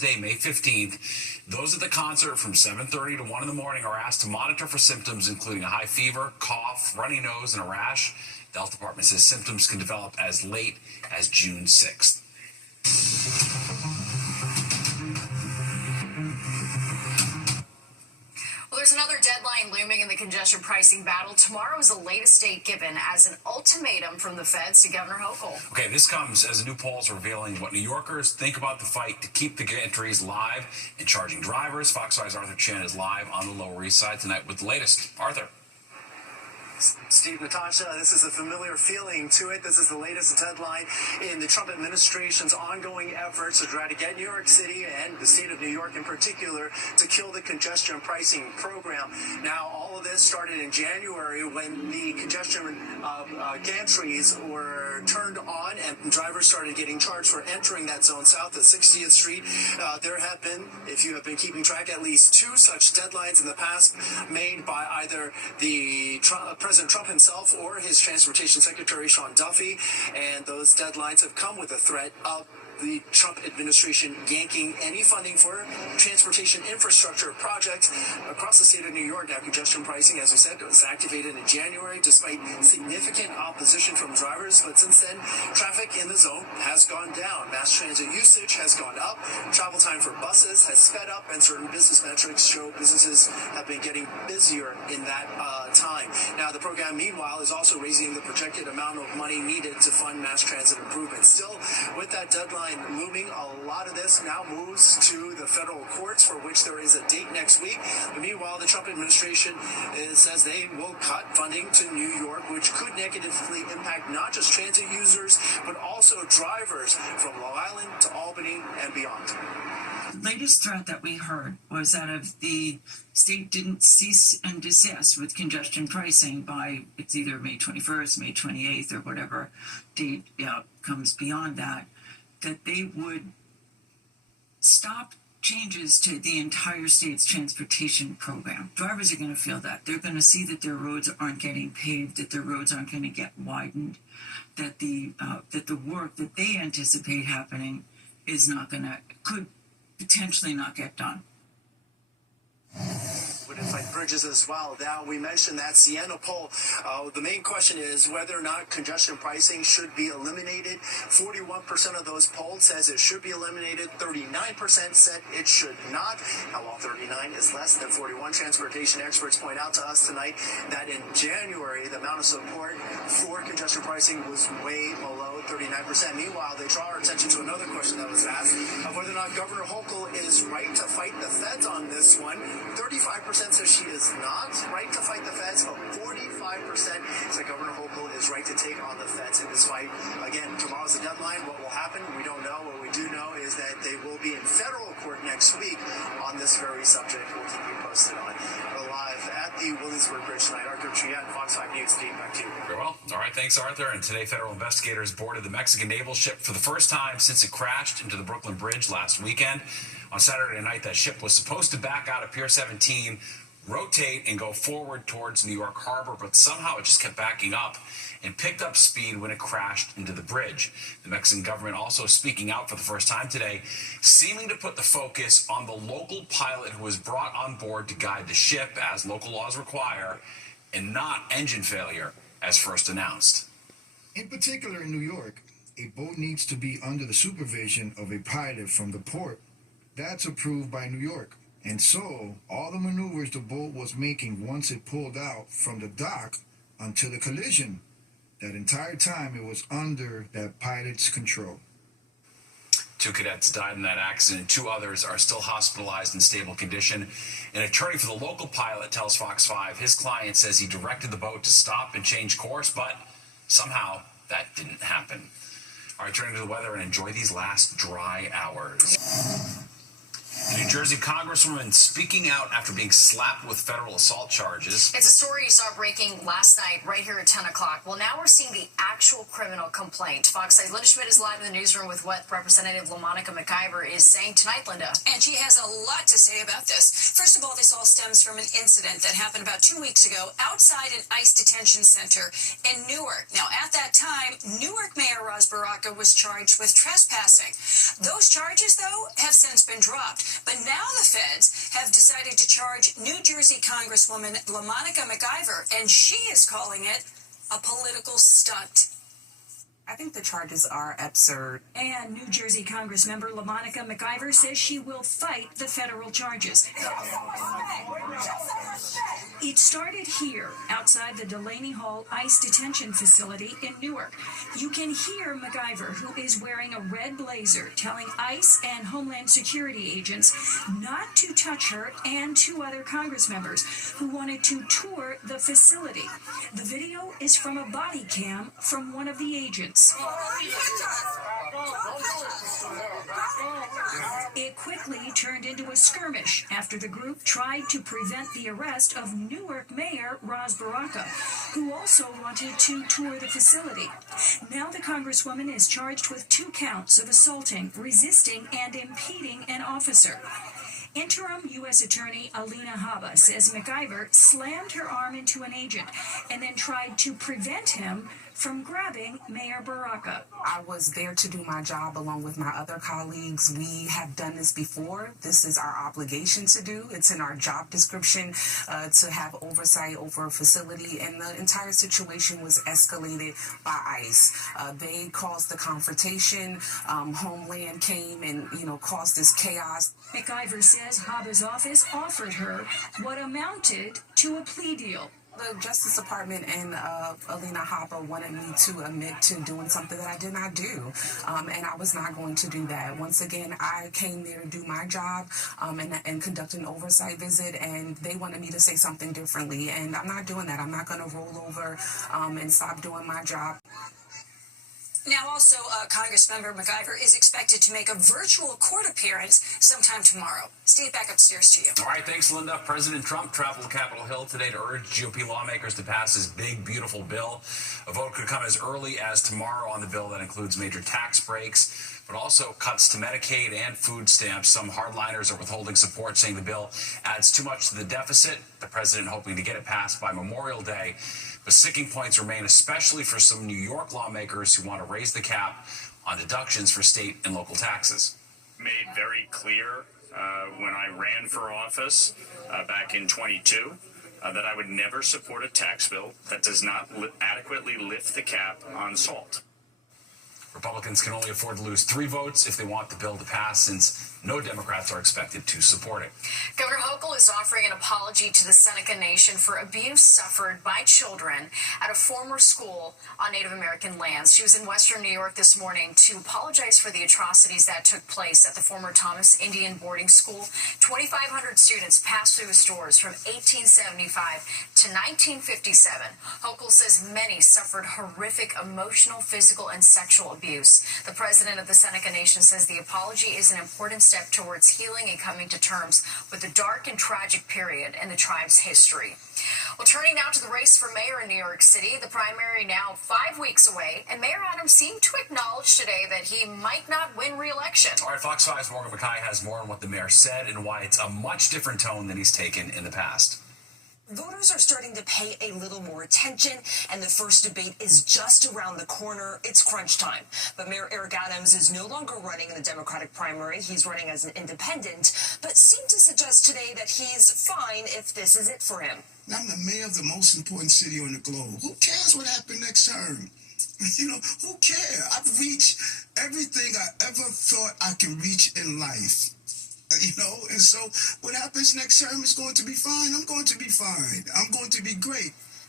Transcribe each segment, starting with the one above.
Thursday, May 15th. Those at the concert from 7:30 to 1 in the morning are asked to monitor for symptoms including a high fever, cough, runny nose, and a rash. The health department says symptoms can develop as late as June 6th. Well, there's another deadline looming in the congestion pricing battle. Tomorrow is the latest date given as an ultimatum from the feds to Governor Hochul. Okay, this comes as a new poll is revealing what New Yorkers think about the fight to keep the gantries live and charging drivers. Fox 5's Arthur Chen is live on the Lower East Side tonight with the latest. Arthur. Steve, Natasha, this is a familiar feeling to it. This is the latest deadline in the Trump administration's ongoing efforts to try to get New York City and the state of New York in particular to kill the congestion pricing program. Now, all of this started in January when the congestion gantries were turned on and drivers started getting charged for entering that zone south of 60th Street. There have been, if you have been keeping track, at least 2 such deadlines in the past made by either the President Trump himself or his Transportation Secretary Sean Duffy, and those deadlines have come with a threat of the Trump administration yanking any funding for transportation infrastructure projects across the state of New York. Now, congestion pricing, as we said, was activated in January despite significant opposition from drivers. But since then, traffic in the zone has gone down. Mass transit usage has gone up. Travel time for buses has sped up, and certain business metrics show businesses have been getting busier in that time. Now, the program, meanwhile, is also raising the projected amount of money needed to fund mass transit improvements. Still, with that deadline looming, a lot of this now moves to the federal courts, for which there is a date next week. But meanwhile, the Trump administration says they will cut funding to New York, which could negatively impact not just transit users, but also drivers from Long Island to Albany and beyond. The latest threat that we heard was that if the state didn't cease and desist with congestion pricing by, it's either May 21st, May 28th, or whatever date comes beyond that, that they would stop changes to the entire state's transportation program. Drivers are going to feel that. They're going to see that their roads aren't getting paved, that their roads aren't going to get widened, that the work that they anticipate happening could potentially not get done. Would affect bridges as well. Now, we mentioned that Siena poll. The main question is whether or not congestion pricing should be eliminated. 41% of those polled says it should be eliminated. 39% said it should not. Now, while 39 is less than 41, transportation experts point out to us tonight that in January, the amount of support for congestion pricing was way below 39%. Meanwhile, they draw our attention to another question that was asked of whether or not Governor Hochul is right to fight the feds on this one. 35% says she is not right to fight the feds, but 45% said Governor Hochul is right to take on the feds in this fight. Again, tomorrow's the deadline. What will happen, we don't know. What we do know is that they will be in federal court next week on this very subject. We'll keep you posted on. We're live at the Williamsburg Bridge tonight. Arthur Triet, Fox 5 News. Steve, back to you. Very well. All right, thanks, Arthur. And today, federal investigators boarded the Mexican naval ship for the first time since it crashed into the Brooklyn Bridge last weekend. On Saturday night, that ship was supposed to back out of Pier 17, rotate, and go forward towards New York Harbor, but somehow it just kept backing up and picked up speed when it crashed into the bridge. The Mexican government also speaking out for the first time today, seeming to put the focus on the local pilot who was brought on board to guide the ship, as local laws require, and not engine failure, as first announced. In particular, in New York, a boat needs to be under the supervision of a pilot from the port. That's approved by New York. And so, all the maneuvers the boat was making once it pulled out from the dock until the collision, that entire time it was under that pilot's control. 2 cadets died in that accident. 2 others are still hospitalized in stable condition. An attorney for the local pilot tells Fox 5 his client says he directed the boat to stop and change course, but somehow that didn't happen. All right, turning to the weather and enjoy these last dry hours. New Jersey Congresswoman speaking out after being slapped with federal assault charges. It's a story you saw breaking last night right here at 10 o'clock. Well, now we're seeing the actual criminal complaint. Fox 6 Linda Schmidt is live in the newsroom with what Representative LaMonica McIver is saying tonight, Linda. And she has a lot to say about this. First of all, this all stems from an incident that happened about 2 weeks ago outside an ICE detention center in Newark. Now, at that time, Newark Mayor Ras Baraka was charged with trespassing. Those charges, though, have since been dropped. But now the feds have decided to charge New Jersey Congresswoman LaMonica McIver, and she is calling it a political stunt. I think the charges are absurd. And New Jersey Congressmember LaMonica McIver says she will fight the federal charges. It started here, outside the Delaney Hall ICE detention facility in Newark. You can hear McIver, who is wearing a red blazer, telling ICE and Homeland Security agents not to touch her and two other Congress members who wanted to tour the facility. The video is from a body cam from one of the agents. It quickly turned into a skirmish after the group tried to prevent the arrest of Newark Mayor Ras Baraka, who also wanted to tour the facility. Now the Congresswoman is charged with 2 counts of assaulting, resisting, and impeding an officer. Interim U.S. Attorney Alina Habba says McIver slammed her arm into an agent and then tried to prevent him from grabbing Mayor Baraka. I was there to do my job along with my other colleagues. We have done this before. This is our obligation to do. It's in our job description to have oversight over a facility, and the entire situation was escalated by ICE. They caused the confrontation. Homeland came and, caused this chaos. McIver says Habba's office offered her what amounted to a plea deal. The Justice Department and Alina Habba wanted me to admit to doing something that I did not do, and I was not going to do that. Once again, I came there to do my job and conduct an oversight visit, and they wanted me to say something differently, and I'm not doing that. I'm not going to roll over and stop doing my job. Now also, Congressmember McIver is expected to make a virtual court appearance sometime tomorrow. Steve, back upstairs to you. All right, thanks, Linda. President Trump traveled to Capitol Hill today to urge GOP lawmakers to pass his big, beautiful bill. A vote could come as early as tomorrow on the bill that includes major tax breaks, but also cuts to Medicaid and food stamps. Some hardliners are withholding support, saying the bill adds too much to the deficit. The president hoping to get it passed by Memorial Day. But sticking points remain, especially for some New York lawmakers who want to raise the cap on deductions for state and local taxes. Made very clear when I ran for office back in 22 that I would never support a tax bill that does not adequately lift the cap on salt. Republicans can only afford to lose 3 votes if they want the bill to pass, since no Democrats are expected to support it. Governor Hochul is offering an apology to the Seneca Nation for abuse suffered by children at a former school on Native American lands. She was in Western New York this morning to apologize for the atrocities that took place at the former Thomas Indian boarding school. 2,500 students passed through its doors from 1875 to 1957. Hochul says many suffered horrific emotional, physical, and sexual abuse. The president of the Seneca Nation says the apology is an important step towards healing and coming to terms with the dark and tragic period in the tribe's history. Well, turning now to the race for mayor in New York City, the primary now 5 weeks away, and Mayor Adams seemed to acknowledge today that he might not win re-election. All right, Fox 5's Morgan McKay has more on what the mayor said and why it's a much different tone than he's taken in the past. Voters are starting to pay a little more attention, and the first debate is just around the corner. It's crunch time. But Mayor Eric Adams is no longer running in the Democratic primary. He's running as an independent, but seemed to suggest today that he's fine if this is it for him. I'm the mayor of the most important city on the globe. Who cares what happened next term? Who cares? I've reached everything I ever thought I could reach in life. And so what happens next term is going to be fine. I'm going to be fine. I'm going to be great.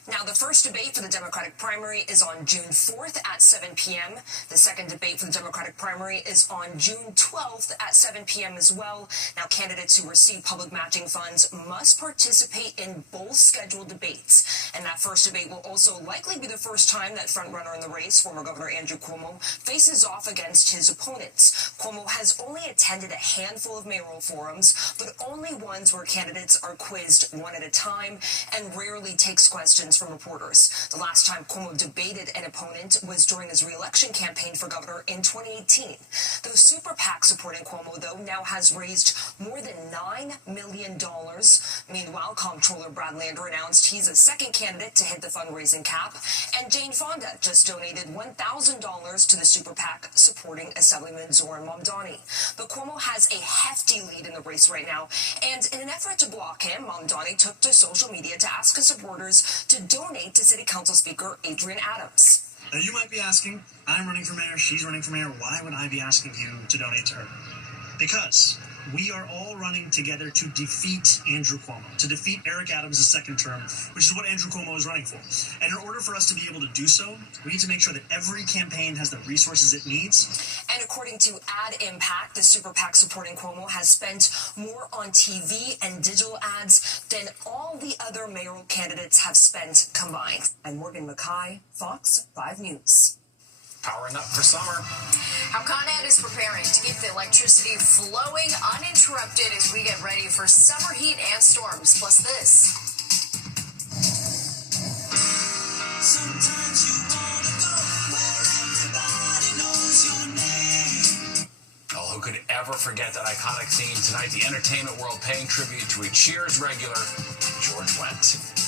Now, the first debate for the Democratic primary is on June 4th at 7 p.m. The second debate for the Democratic primary is on June 12th at 7 p.m. as well. Now, candidates who receive public matching funds must participate in both scheduled debates. And that first debate will also likely be the first time that frontrunner in the race, former Governor Andrew Cuomo, faces off against his opponents. Cuomo has only attended a handful of mayoral forums, but only ones where candidates are quizzed one at a time and rarely takes questions from reporters. The last time Cuomo debated an opponent was during his re-election campaign for governor in 2018. The super PAC supporting Cuomo, though, now has raised more than $9 million. Meanwhile, Comptroller Brad Lander announced he's a second candidate to hit the fundraising cap, and Jane Fonda just donated $1,000 to the super PAC supporting Assemblyman Zoran Mamdani. But Cuomo has a hefty lead in the race right now, and in an effort to block him, Mamdani took to social media to ask his supporters to donate to City Council Speaker Adrian Adams. Now you might be asking, I'm running for mayor, she's running for mayor, why would I be asking you to donate to her? Because we are all running together to defeat Andrew Cuomo, to defeat Eric Adams' second term, which is what Andrew Cuomo is running for. And in order for us to be able to do so, we need to make sure that every campaign has the resources it needs. And according to Ad Impact, the super PAC supporting Cuomo has spent more on TV and digital ads than all the other mayoral candidates have spent combined. I'm Morgan Mackay, Fox 5 News. Powering up for summer. How Con Ed is preparing to keep the electricity flowing uninterrupted as we get ready for summer heat and storms. Plus this. Sometimes you wanna go where everybody knows your name. Oh, who could ever forget that iconic theme? Tonight, the entertainment world paying tribute to a Cheers regular, George Wendt.